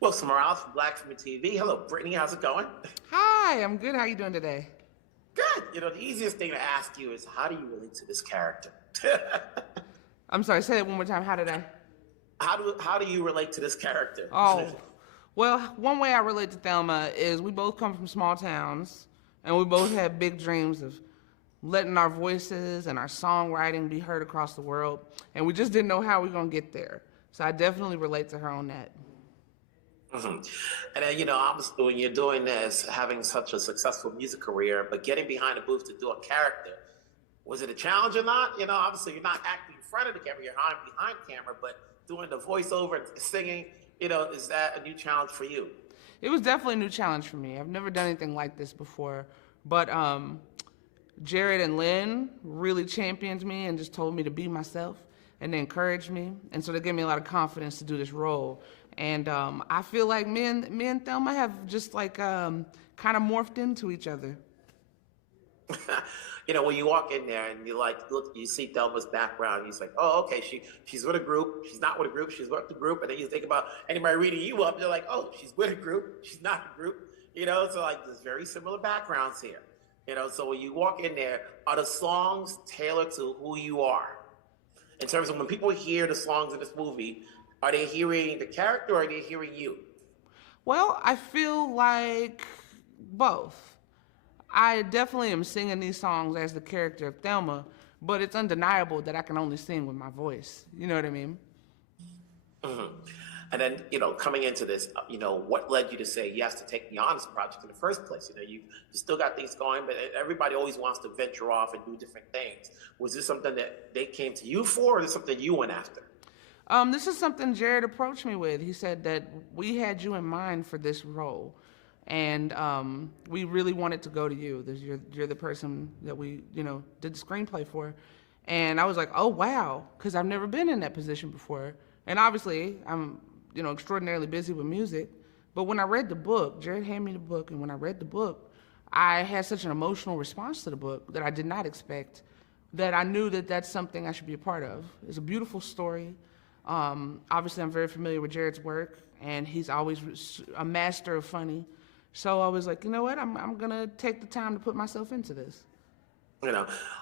Wilson Morales from Black Film TV. Hello, Brittany. How's it going? Hi, I'm good. How you doing today? Good. The easiest thing to ask you is how do you relate to this character? I'm sorry, say that one more time. How did I? How do you relate to this character? Oh, well, one way I relate to Thelma is we both come from small towns and we both have big dreams of letting our voices and our songwriting be heard across the world. And we just didn't know how we were going to get there. So I definitely relate to her on that. Mhm. And then, obviously, when you're doing this, having such a successful music career, but getting behind the booth to do a character, was it a challenge or not? Obviously, you're not acting in front of the camera, you're hiding behind camera, but doing the voiceover and singing, is that a new challenge for you? It was definitely a new challenge for me. I've never done anything like this before. But Jared and Lynn really championed me and just told me to be myself and they encouraged me. And so they gave me a lot of confidence to do this role. And I feel like me and Thelma have just kind of morphed into each other. When you walk in there and you look, you see Thelma's background, you're like, oh, okay, she's with a group, she's not with a group, she's with the group, and then you think about anybody reading you up, you're like, oh, she's with a group, she's not a group, so there's very similar backgrounds here. So when you walk in there, are the songs tailored to who you are? In terms of when people hear the songs in this movie, are they hearing the character or are they hearing you? Well, I feel like both. I definitely am singing these songs as the character of Thelma, but it's undeniable that I can only sing with my voice. You know what I mean? Mm-hmm. And then, coming into this, what led you to say yes to take the honest project in the first place? You still got things going, but everybody always wants to venture off and do different things. Was this something that they came to you for, or is this something you went after? This is something Jared approached me with. He said that we had you in mind for this role, and we really wanted to go to you. You're the person that we, did the screenplay for. And I was like, oh, wow, because I've never been in that position before. And obviously, I'm, extraordinarily busy with music. But when I read the book, Jared handed me the book, and when I read the book, I had such an emotional response to the book that I did not expect, that I knew that that's something I should be a part of. It's a beautiful story. Obviously, I'm very familiar with Jared's work, and he's always a master of funny. So I was like, you know what? I'm gonna take the time to put myself into this.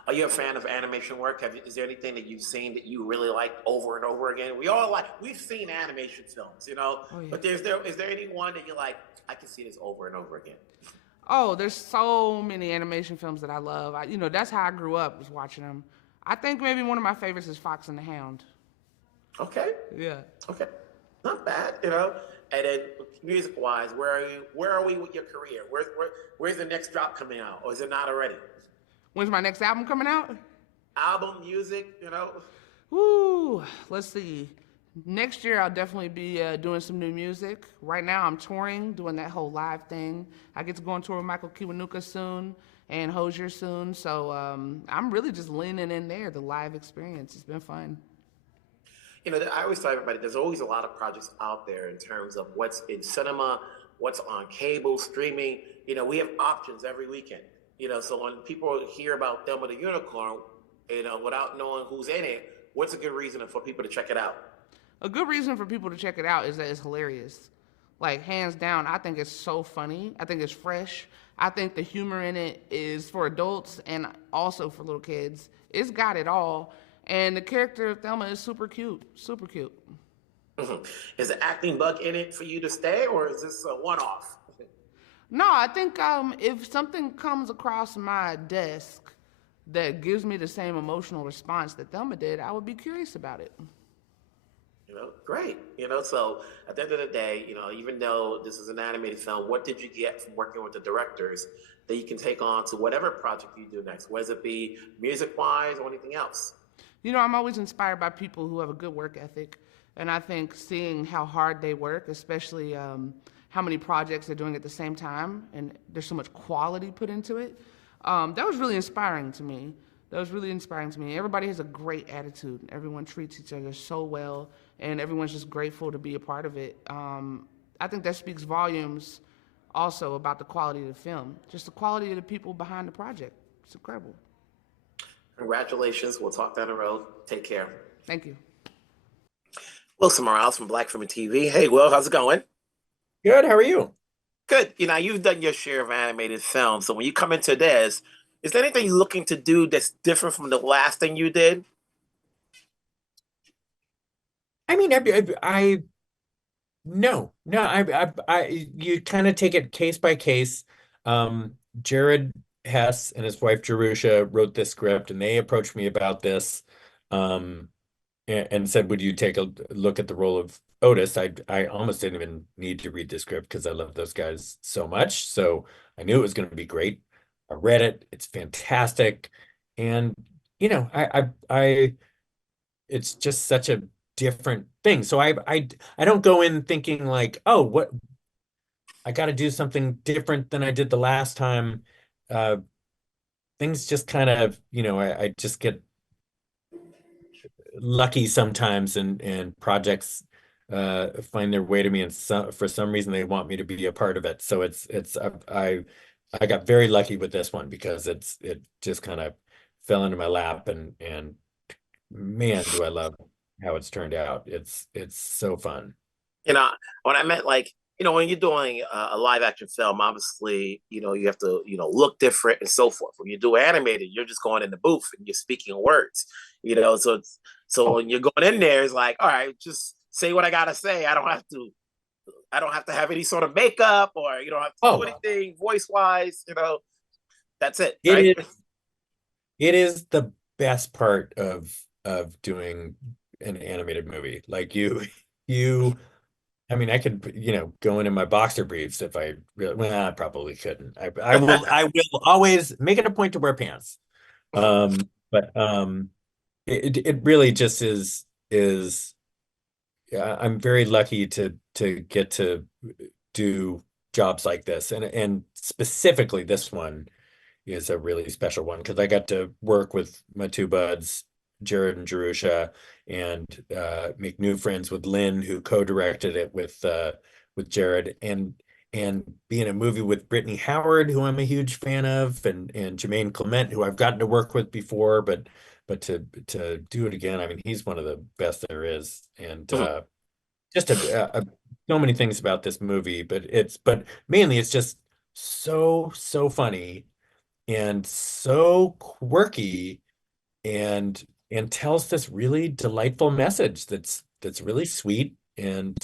Are you a fan of animation work? Is there anything that you've seen that you really like over and over again? We've seen animation films, Oh, yeah. but is there any one that you're like, I can see this over and over again? Oh, there's so many animation films that I love. That's how I grew up, was watching them. I think maybe one of my favorites is Fox and the Hound. Okay. Yeah. Okay. Not bad, And then music-wise, where are we with your career? Where's the next drop coming out, or is it not already? When's my next album coming out? Album, music, Woo, let's see. Next year, I'll definitely be doing some new music. Right now, I'm touring, doing that whole live thing. I get to go on tour with Michael Kiwanuka soon and Hosier soon. So I'm really just leaning in there, the live experience. It's been fun. I always tell everybody there's always a lot of projects out there in terms of what's in cinema, what's on cable, streaming. We have options every weekend. So when people hear about Thelma the Unicorn, without knowing who's in it, what's a good reason for people to check it out? A good reason for people to check it out is that it's hilarious. Like, hands down, I think it's so funny. I think it's fresh. I think the humor in it is for adults and also for little kids. It's got it all. And the character of Thelma is super cute, super cute. Mm-hmm. Is the acting bug in it for you to stay, or is this a one-off? No, I think if something comes across my desk that gives me the same emotional response that Thelma did, I would be curious about it. Great. So at the end of the day, even though this is an animated film, what did you get from working with the directors that you can take on to whatever project you do next, whether it be music-wise or anything else? I'm always inspired by people who have a good work ethic. And I think seeing how hard they work, especially how many projects they're doing at the same time, and there's so much quality put into it, that was really inspiring to me. Everybody has a great attitude. Everyone treats each other so well, and everyone's just grateful to be a part of it. I think that speaks volumes also about the quality of the film, just the quality of the people behind the project. It's incredible. Congratulations. We'll talk down the road. Take care. Thank you. Wilson Morales from Black Film TV. Hey, Will, how's it going? Good. How are you? Good. You've done your share of animated films. So when you come into this, is there anything you're looking to do that's different from the last thing you did? I mean, no, no, you kind of take it case by case. Jared Hess and his wife Jerusha wrote this script, and they approached me about this, um, and said, "Would you take a look at the role of Otis?" I almost didn't even need to read the script because I love those guys so much, so I knew it was going to be great. I read it; it's fantastic, and it's just such a different thing. So I don't go in thinking like, oh, what I got to do something different than I did the last time. Uh, Things just kind of, I just get lucky sometimes, and projects find their way to me, and for some reason they want me to be a part of it. So I got very lucky with this one because it just kind of fell into my lap, and man, do I love how it's turned out. It's so fun. You know, when I meant like, when you're doing a live action film, obviously, you have to, look different and so forth. When you do animated, you're just going in the booth and you're speaking words, so Oh, when you're going in there, it's like, all right, just say what I gotta say. I don't have to have any sort of makeup, or you don't have to do oh, anything voice wise. That's it, it right? is it is the best part of doing an animated movie. Like you I mean, I could, go into my boxer briefs if I really, well, I probably couldn't. I will always make it a point to wear pants. But it really just is yeah, I'm very lucky to get to do jobs like this, and specifically this one is a really special one because I got to work with my two buds, Jared and Jerusha, and make new friends with Lynn, who co-directed it with Jared, and be in a movie with Brittany Howard, who I'm a huge fan of, and Jemaine Clement, who I've gotten to work with before, but to do it again, I mean, he's one of the best there is, and just so many things about this movie, but mainly it's just so funny and so quirky, and tells this really delightful message that's really sweet, and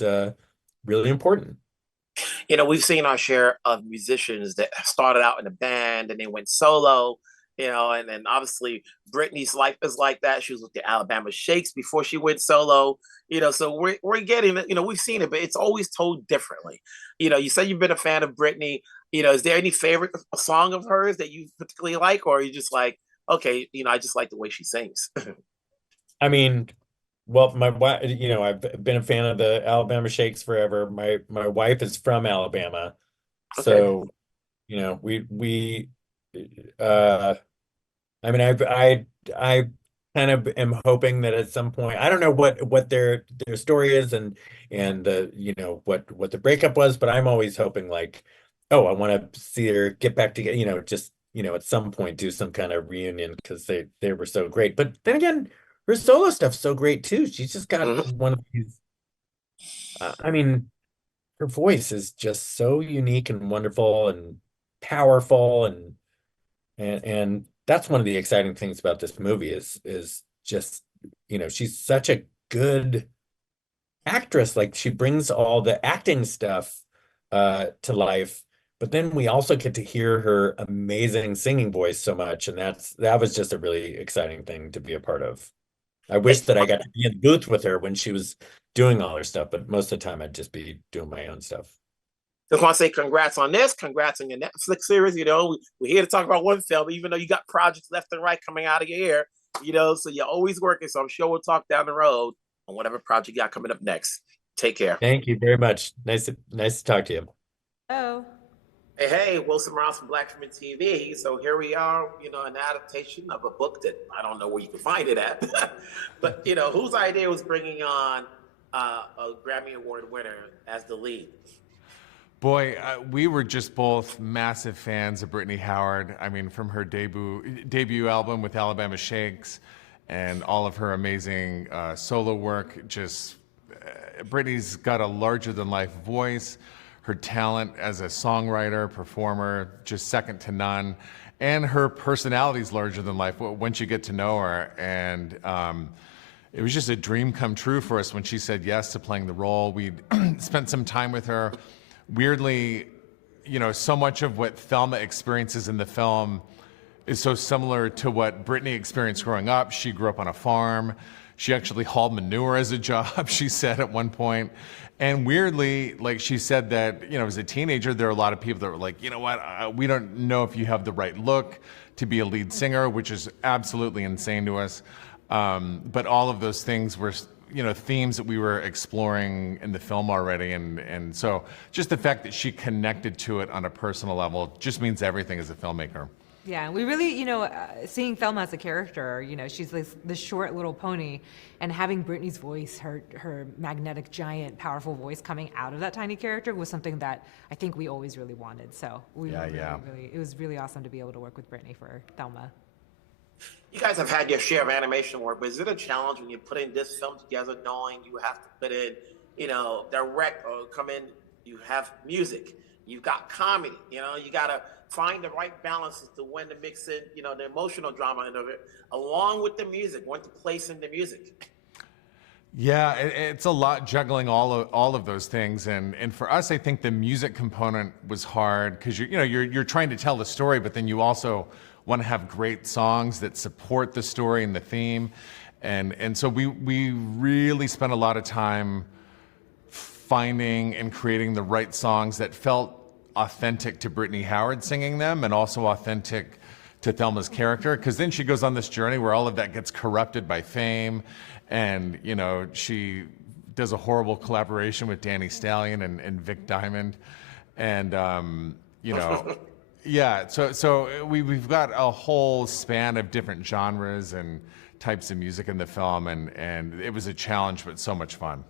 really important. We've seen our share of musicians that started out in a band and they went solo, and then obviously Britney's life is like that. She was with the Alabama Shakes before she went solo, so we're getting it, we've seen it, but it's always told differently. You said you've been a fan of Britney. Is there any favorite song of hers that you particularly like, or are you just like, okay, I just like the way she sings? I mean, well, my wife, I've been a fan of the Alabama Shakes forever. My wife is from Alabama, Okay. so we uh I mean, I kind of am hoping that at some point, I don't know what their story is, and what the breakup was, but I'm always hoping like, oh, I want to see her get back together, just at some point do some kind of reunion because they were so great. But then again, her solo stuff's so great too. She's just got Mhm. one of these. I mean, her voice is just so unique and wonderful and powerful, and that's one of the exciting things about this movie is just, she's such a good actress. Like, she brings all the acting stuff to life, but then we also get to hear her amazing singing voice so much, and that was just a really exciting thing to be a part of. I wish that I got to be in the booth with her when she was doing all her stuff, but most of the time I'd just be doing my own stuff. Just want to say congrats on this. Congrats on your Netflix series. We're here to talk about one film, even though you got projects left and right coming out of your ear, so you're always working. So I'm sure we'll talk down the road on whatever project you got coming up next. Take care. Thank you very much. Nice to talk to you. Oh, Hey, Wilson Ross from Black Women TV. So here we are, an adaptation of a book that I don't know where you can find it at. But, whose idea was bringing on a Grammy Award winner as the lead? Boy, we were just both massive fans of Brittany Howard. I mean, from her debut album with Alabama Shakes, and all of her amazing solo work. Just Brittany's got a larger than life voice. her talent as a songwriter, performer, just second to none. And her personality is larger than life once you get to know her. And it was just a dream come true for us when she said yes to playing the role. We spent some time with her. Weirdly, so much of what Thelma experiences in the film is so similar to what Brittany experienced growing up. She grew up on a farm. She actually hauled manure as a job, she said at one point. And weirdly, like she said that, as a teenager, there are a lot of people that were like, you know what, we don't know if you have the right look to be a lead singer, which is absolutely insane to us. But all of those things were, themes that we were exploring in the film already. And so just the fact that she connected to it on a personal level just means everything as a filmmaker. Yeah, we really, seeing Thelma as a character, she's this short little pony, and having Brittany's voice, her magnetic, giant, powerful voice coming out of that tiny character was something that I think we always really wanted. So it was really awesome to be able to work with Brittany for Thelma. You guys have had your share of animation work, but is it a challenge when you're putting this film together, knowing you have to put in, direct or come in, you have music, you've got comedy, you got to find the right balance as to when to mix in, the emotional drama of it, along with the music, when to place in the music. Yeah, it's a lot juggling all of those things, and for us, I think the music component was hard because you're trying to tell the story, but then you also want to have great songs that support the story and the theme, and so we really spent a lot of time finding and creating the right songs that felt authentic to Brittany Howard singing them and also authentic to Thelma's character, because then she goes on this journey where all of that gets corrupted by fame, and she does a horrible collaboration with Danny Stallion and Vic Diamond, and yeah, so we've got a whole span of different genres and types of music in the film, and it was a challenge but so much fun.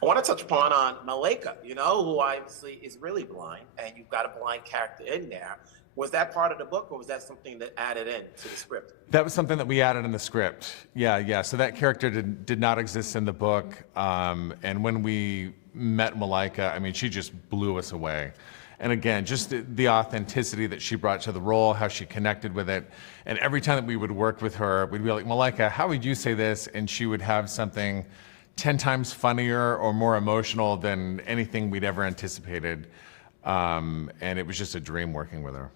I want to touch upon Maliaka, who obviously is really blind, and you've got a blind character in there. Was that part of the book, or was that something that added in to the script? That was something that we added in the script. Yeah. So that character did not exist in the book, and when we met Maliaka, I mean, she just blew us away. And again, just the authenticity that she brought to the role, how she connected with it. And every time that we would work with her, we'd be like, Maliaka, how would you say this? And she would have something 10 times funnier or more emotional than anything we'd ever anticipated. And it was just a dream working with her.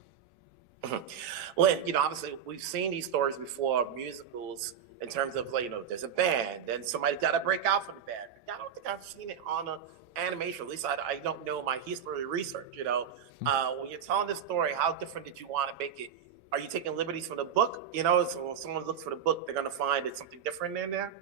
Lynn, obviously we've seen these stories before, musicals, in terms of, there's a band, then somebody got to break out from the band. I don't think I've seen it on an animation. At least I don't know my history research, When you're telling this story, how different did you want to make it? Are you taking liberties from the book? So when someone looks for the book, they're going to find it's something different in there?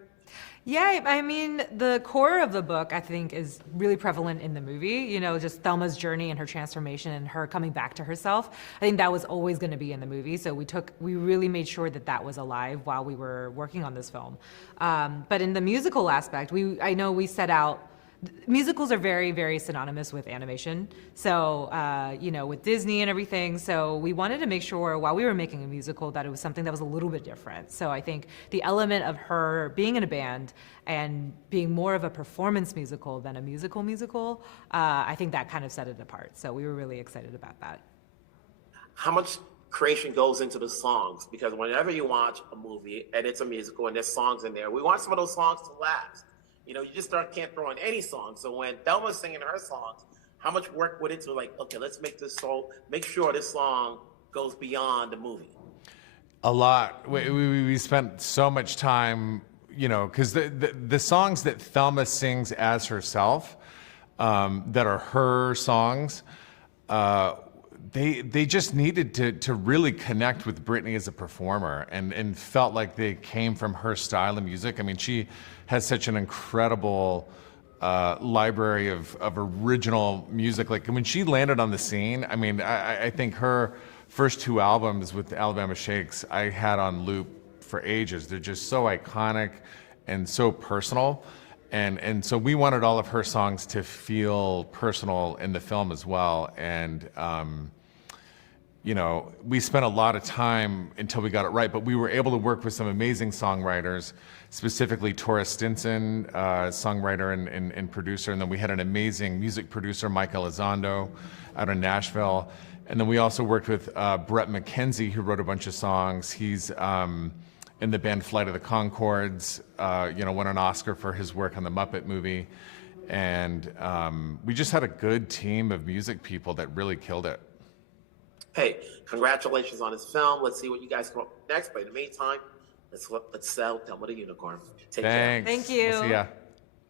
Yeah, I mean, the core of the book, I think, is really prevalent in the movie. Just Thelma's journey and her transformation and her coming back to herself. I think that was always going to be in the movie. So we really made sure that was alive while we were working on this film. But in the musical aspect, I know we set out. Musicals are very, very synonymous with animation. So, with Disney and everything. So we wanted to make sure while we were making a musical that it was something that was a little bit different. So I think the element of her being in a band and being more of a performance musical than a musical, I think that kind of set it apart. So we were really excited about that. How much creation goes into the songs? Because whenever you watch a movie and it's a musical and there's songs in there, we want some of those songs to last. You just can't throw in any song. So when Thelma's singing her songs, how much work went into okay, let's make sure this song goes beyond the movie? A lot. We spent so much time, because the songs that Thelma sings as herself, that are her songs, they just needed to really connect with Brittany as a performer and felt like they came from her style of music. I mean, she has such an incredible library of original music. Like when she landed on the scene, I mean, I think her first 2 albums with Alabama Shakes I had on loop for ages. They're just so iconic and so personal. And so we wanted all of her songs to feel personal in the film as well. And, we spent a lot of time until we got it right, but we were able to work with some amazing songwriters, specifically Tora Stinson, songwriter and producer. And then we had an amazing music producer, Mike Elizondo, out in Nashville. And then we also worked with Brett McKenzie, who wrote a bunch of songs. He's in the band Flight of the Conchords, won an Oscar for his work on the Muppet movie. And we just had a good team of music people that really killed it. Hey, congratulations on this film. Let's see what you guys come up with next. But in the meantime, let's sell Thelma the Unicorn. Take care. Thanks. Thank you. We'll see ya.